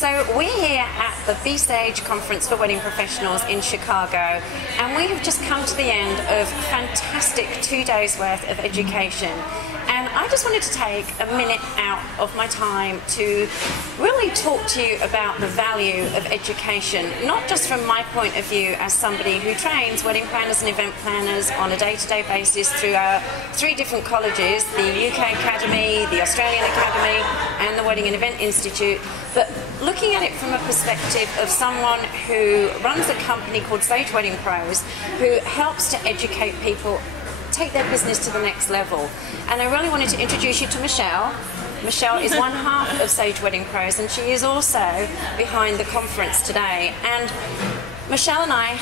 So we're here at the B-Stage Conference for Wedding Professionals in Chicago, and we have just come to the end of fantastic 2 days worth of education. And I just wanted to take a minute out of my time to really talk to you about the value of education, not just from my point of view as somebody who trains wedding planners and event planners on a day-to-day basis through our 3 different colleges, the UK Academy, the Australian Academy, and the Wedding and Event Institute, but looking at it from a perspective of someone who runs a company called Sage Wedding Pros, who helps to educate people take their business to the next level. And I really wanted to introduce you to Michelle. Michelle is one half of Sage Wedding Pros, and she is also behind the conference today. And Michelle and I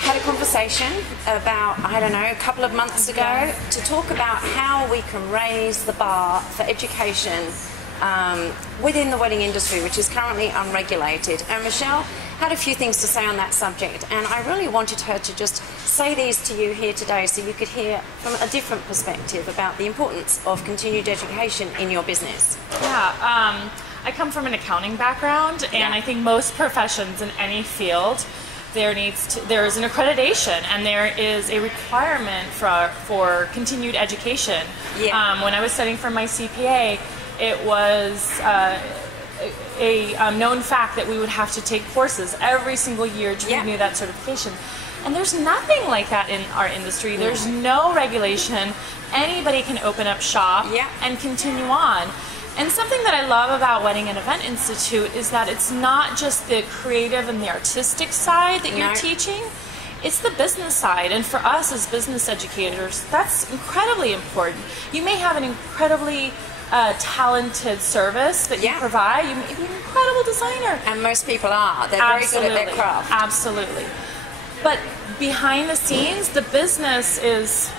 had a conversation about, I don't know, a couple of months ago to talk about how we can raise the bar for education within the wedding industry, which is currently unregulated. And Michelle had a few things to say on that subject, and I really wanted her to just say these to you here today so you could hear from a different perspective about the importance of continued education in your business. Yeah, I come from an accounting background, and I think most professions in any field, there is an accreditation and there is a requirement for continued education. When I was studying for my CPA, it was a known fact that we would have to take courses every single year to renew that certification. And there's nothing like that in our industry. There's no regulation. Anybody can open up shop and continue on. And something that I love about Wedding and Event Institute is that it's not just the creative and the artistic side that you're teaching, it's the business side. And for us as business educators, that's incredibly important. You may have an incredibly talented service that you provide. You may be an incredible designer. And most people are. They're very good at their craft. Absolutely. But behind the scenes, the business is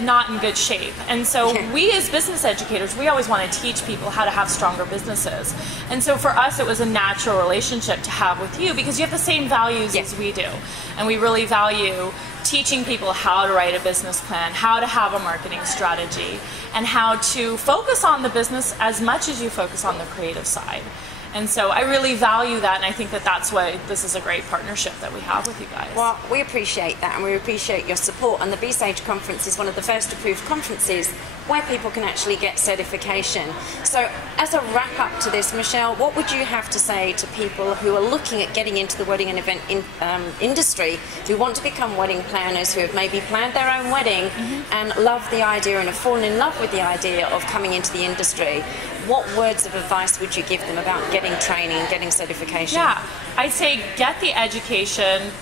not in good shape. And so we as business educators, we always want to teach people how to have stronger businesses. And so for us, it was a natural relationship to have with you because you have the same values as we do. And we really value teaching people how to write a business plan, how to have a marketing strategy, and how to focus on the business as much as you focus on the creative side. And so I really value that, and I think that that's why this is a great partnership that we have with you guys. Well, we appreciate that, and we appreciate your support. And the B-Sage Conference is one of the first approved conferences where people can actually get certification. So as a wrap-up to this, Michelle, what would you have to say to people who are looking at getting into the wedding and event industry, who want to become wedding planners, who have maybe planned their own wedding and love the idea and have fallen in love with the idea of coming into the industry? What words of advice would you give them about getting training, getting certification? Yeah, I'd say get the education,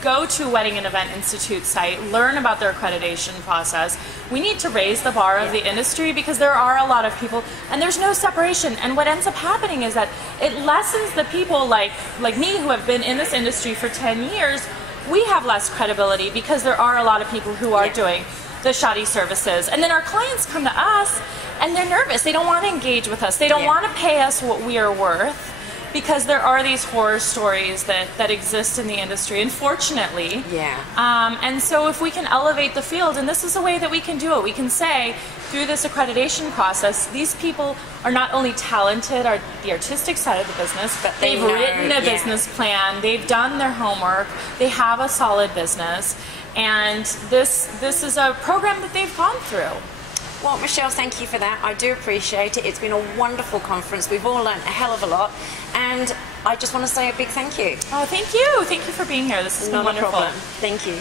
go to Wedding and Event Institute site, learn about their accreditation process. We need to raise the bar of the industry because there are a lot of people and there's no separation. And what ends up happening is that it lessens the people like me who have been in this industry for 10 years. We have less credibility because there are a lot of people who are doing the shoddy services. And then our clients come to us and they're nervous. They don't want to engage with us. They don't want to pay us what we are worth because there are these horror stories that exist in the industry, unfortunately. And so if we can elevate the field, and this is a way that we can do it, we can say through this accreditation process, these people are not only talented at the artistic side of the business, but they've written a business plan, they've done their homework, they have a solid business, and this is a program that they've gone through. Well, Michelle, thank you for that. I do appreciate it. It's been a wonderful conference. We've all learned a hell of a lot. And I just want to say a big thank you. Oh, thank you. Thank you for being here. This has been wonderful. Not a problem. Thank you.